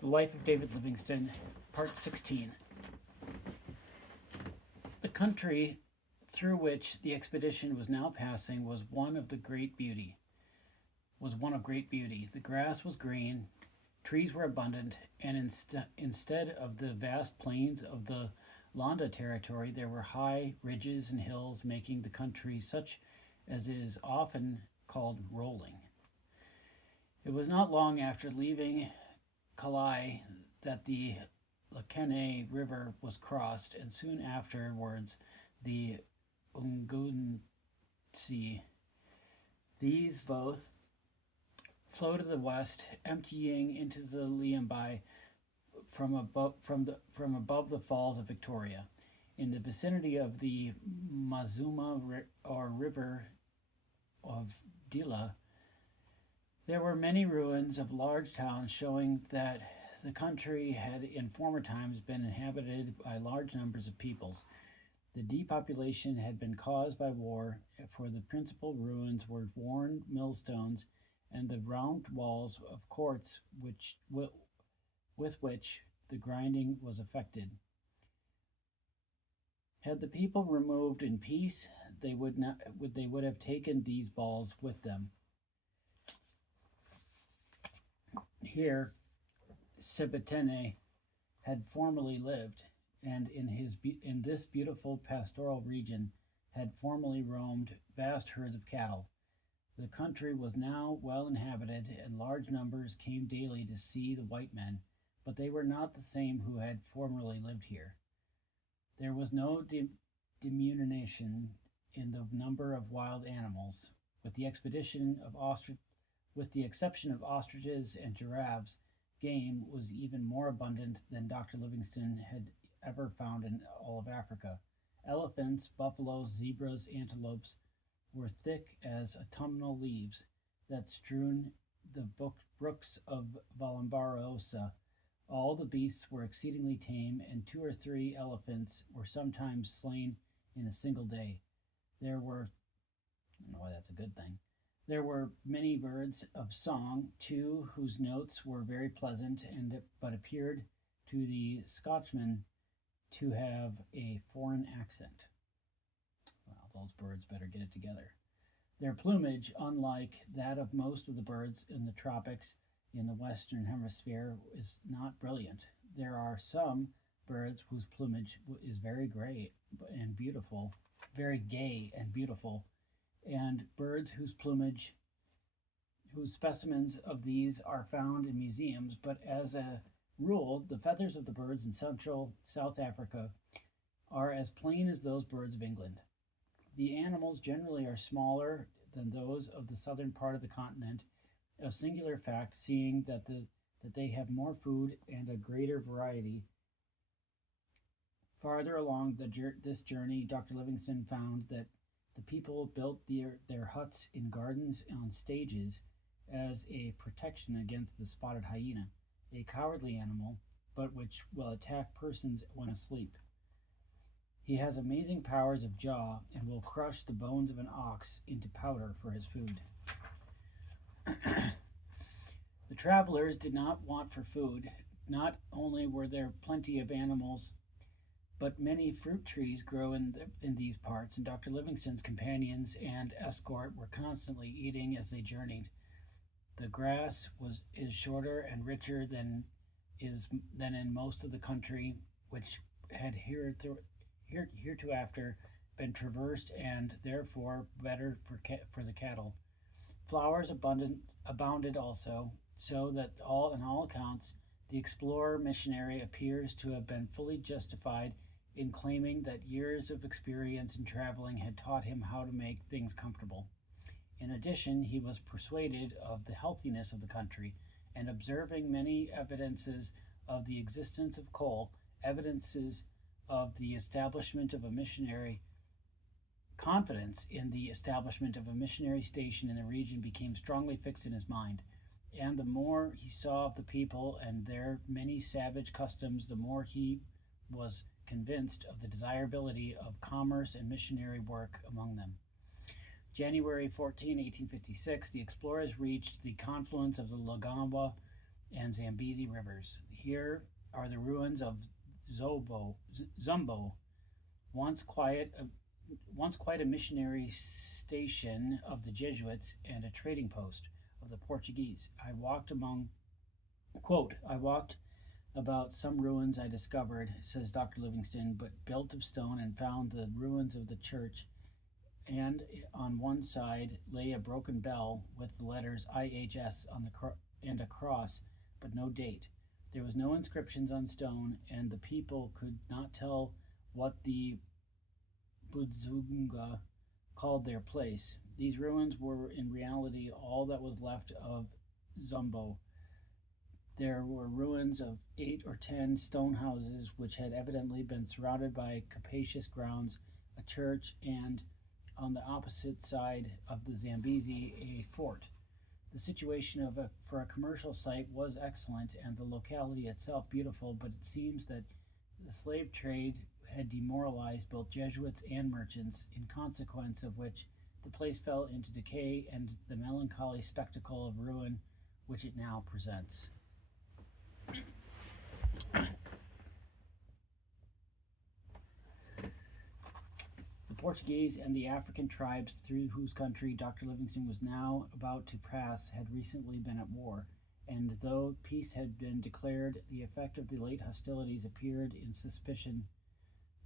The Life of David Livingston, Part 16. The country through which the expedition was now passing was one of great beauty. The grass was green, trees were abundant, and instead of the vast plains of the Landa territory, there were high ridges and hills, making the country such as is often called rolling. It was not long after leaving Calais that the Lacane River was crossed, and soon afterwards the Sea. These both flow to the west, emptying into the Liambai from above the falls of Victoria. In the vicinity of the Mazuma or river of Dila, there were many ruins of large towns, showing that the country had in former times been inhabited by large numbers of peoples. The depopulation had been caused by war, for the principal ruins were worn millstones and the round walls of courts with which the grinding was effected. Had the people removed in peace, they would have taken these balls with them. Here, Sebetene had formerly lived, and in this beautiful pastoral region had formerly roamed vast herds of cattle. The country was now well inhabited, and large numbers came daily to see the white men, but they were not the same who had formerly lived here. There was no diminution in the number of wild animals, with the exception of ostriches and giraffes. Game was even more abundant than Dr. Livingston had ever found in all of Africa. Elephants, buffaloes, zebras, antelopes were thick as autumnal leaves that strewn the brooks of Vallambarosa. All the beasts were exceedingly tame, and 2 or 3 elephants were sometimes slain in a single day. I don't know why that's a good thing. There were many birds of song, too, whose notes were very pleasant, but appeared to the Scotchman to have a foreign accent. Well, those birds better get it together. Their plumage, unlike that of most of the birds in the tropics in the Western Hemisphere, is not brilliant. There are some birds whose plumage is very gay and beautiful, and birds whose specimens of these are found in museums, but as a rule, the feathers of the birds in Central South Africa are as plain as those birds of England. The animals generally are smaller than those of the southern part of the continent, a singular fact, seeing that they have more food and a greater variety. Farther along this journey, Dr. Livingston found that the people built their huts in gardens on stages as a protection against the spotted hyena, a cowardly animal, but which will attack persons when asleep. He has amazing powers of jaw and will crush the bones of an ox into powder for his food. The travelers did not want for food. Not only were there plenty of animals, but many fruit trees grow in these parts, and Dr. Livingston's companions and escort were constantly eating as they journeyed. The grass is shorter and richer than in most of the country, which had hereafter been traversed, and therefore better for the cattle. Flowers abounded also, so that on all accounts the explorer missionary appears to have been fully justified in claiming that years of experience in traveling had taught him how to make things comfortable. In addition, he was persuaded of the healthiness of the country, and observing many evidences of the existence of coal, evidences of the establishment of a missionary, confidence in the establishment of a missionary station in the region became strongly fixed in his mind. And the more he saw of the people and their many savage customs, the more he was convinced of the desirability of commerce and missionary work among them. January 14, 1856, the explorers reached the confluence of the Lagomba and Zambezi rivers. Here are the ruins of Zumbo, once once quite a missionary station of the Jesuits and a trading post of the Portuguese. I walked about some ruins I discovered, says Dr. Livingston, but built of stone, and found the ruins of the church, and on one side lay a broken bell with the letters IHS on and a cross, but no date. There was no inscriptions on stone, and the people could not tell what the Budzunga called their place. These ruins were in reality all that was left of Zumbo. There were ruins of 8 or 10 stone houses which had evidently been surrounded by capacious grounds, a church, and on the opposite side of the Zambezi, a fort. The situation for a commercial site was excellent and the locality itself beautiful, but it seems that the slave trade had demoralized both Jesuits and merchants, in consequence of which the place fell into decay and the melancholy spectacle of ruin which it now presents. The Portuguese and the African tribes through whose country Dr. Livingston was now about to pass had recently been at war, and though peace had been declared, the effect of the late hostilities appeared in suspicion.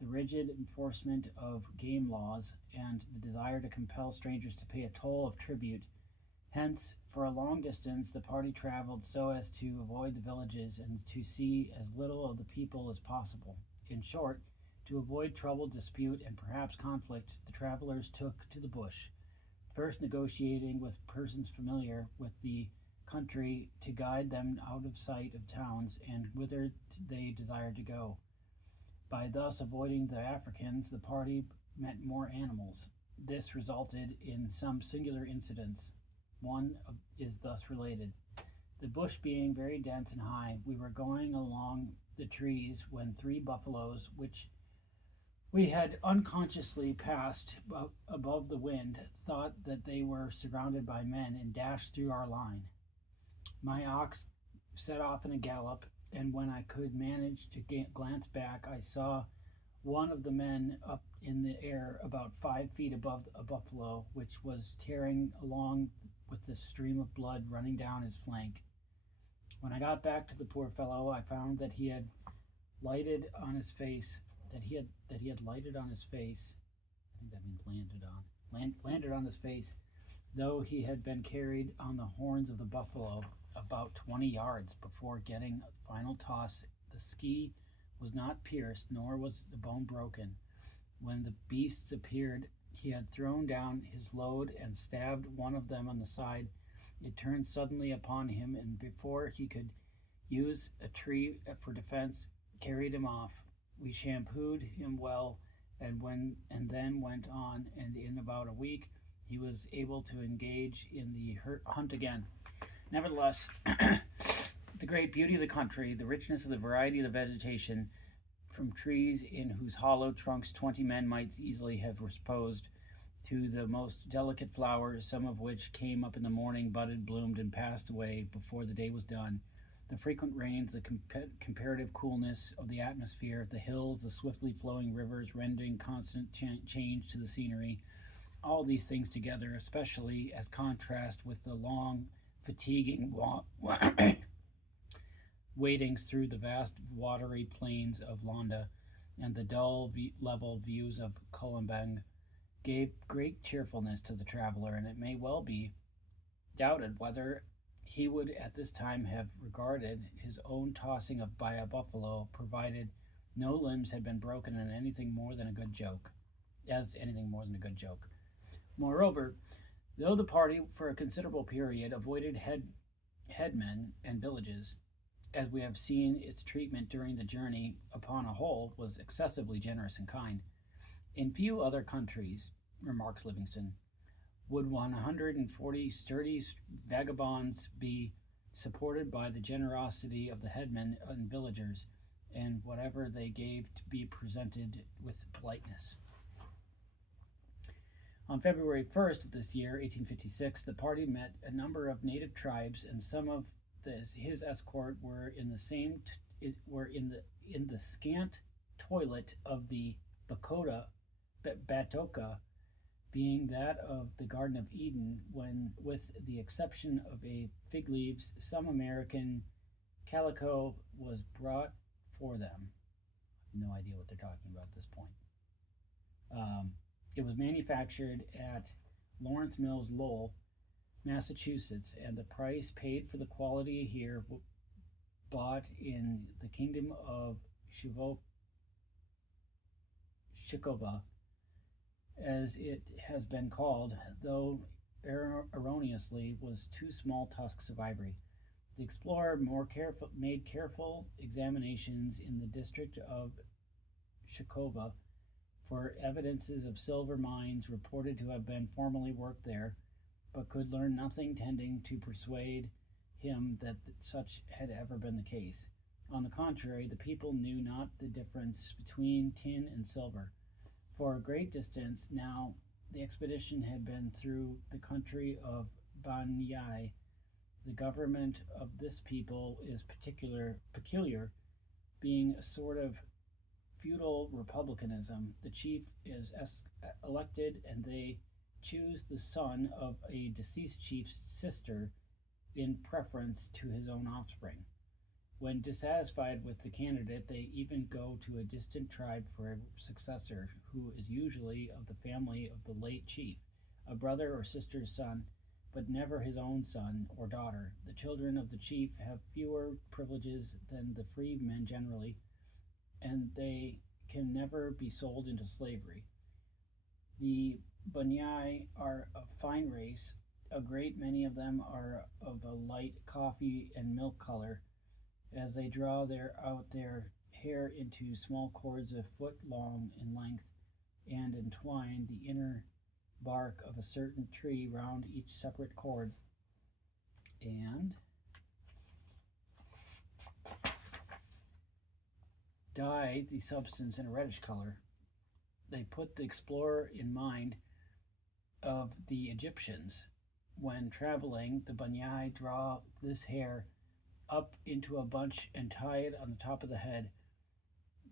The rigid enforcement of game laws and the desire to compel strangers to pay a toll of tribute. Hence, for a long distance, the party traveled so as to avoid the villages and to see as little of the people as possible. In short, to avoid trouble, dispute, and perhaps conflict, the travelers took to the bush, first negotiating with persons familiar with the country to guide them out of sight of towns and whither they desired to go. By thus avoiding the Africans, the party met more animals. This resulted in some singular incidents. One is thus related. The bush being very dense and high, we were going along the trees when 3 buffaloes, which we had unconsciously passed above the wind, thought that they were surrounded by men and dashed through our line. My ox set off in a gallop, and when I could manage to glance back, I saw one of the men up in the air about 5 feet above a buffalo, which was tearing along with the stream of blood running down his flank. When I got back to the poor fellow, I found that he had lighted on his face. That he had lighted on his face. I think that means landed on his face, though he had been carried on the horns of the buffalo about 20 yards before getting a final toss. The ski was not pierced, nor was the bone broken. When the beasts appeared, he had thrown down his load and stabbed one of them on the side. It turned suddenly upon him, and before he could use a tree for defense, carried him off. We shampooed him well, and then went on, and in about a week he was able to engage in the hunt again. Nevertheless, the great beauty of the country, the richness of the variety of the vegetation, from trees in whose hollow trunks 20 men might easily have reposed, to the most delicate flowers, some of which came up in the morning, budded, bloomed, and passed away before the day was done, the frequent rains, the comparative coolness of the atmosphere, the hills, the swiftly flowing rivers rendering constant change to the scenery, all these things together, especially as contrast with the long, fatiguing wadings through the vast watery plains of Londa and the dull, level views of Columbang, gave great cheerfulness to the traveler, and it may well be doubted whether he would at this time have regarded his own tossing by a buffalo, provided no limbs had been broken, as anything more than a good joke. Moreover, though the party for a considerable period avoided headmen and villages, as we have seen, its treatment during the journey upon a whole was excessively generous and kind. In few other countries, remarks Livingston, would 140 sturdy vagabonds be supported by the generosity of the headmen and villagers, and whatever they gave to be presented with politeness. On February 1st of this year, 1856, the party met a number of native tribes and some of his escort were in the in the scant toilet of the Bakota, Batoka, being that of the Garden of Eden, when, with the exception of a fig leaves, some American calico was brought for them. No idea what they're talking about at this point. Um, it was manufactured at Lawrence Mills, Lowell, Massachusetts, and the price paid for the quality here bought in the kingdom of Shikova, as it has been called, though erroneously, was two small tusks of ivory. The explorer made careful examinations in the district of Shikova for evidences of silver mines reported to have been formerly worked there, but could learn nothing tending to persuade him that such had ever been the case. On the contrary, the people knew not the difference between tin and silver. For a great distance now, the expedition had been through the country of Banyai. The government of this people is peculiar, being a sort of feudal republicanism. The chief is elected, and they choose the son of a deceased chief's sister in preference to his own offspring. When dissatisfied with the candidate, they even go to a distant tribe for a successor, who is usually of the family of the late chief, a brother or sister's son, but never his own son or daughter. The children of the chief have fewer privileges than the free men generally, and they can never be sold into slavery. The Banyai are a fine race. A great many of them are of a light coffee and milk color, as they draw out their hair into small cords a foot long in length, and entwine the inner bark of a certain tree round each separate cord, and dye the substance in a reddish color. They put the explorer in mind of the Egyptians. When traveling, the Banyai draw this hair up into a bunch and tie it on the top of the head.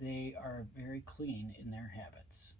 They are very clean in their habits.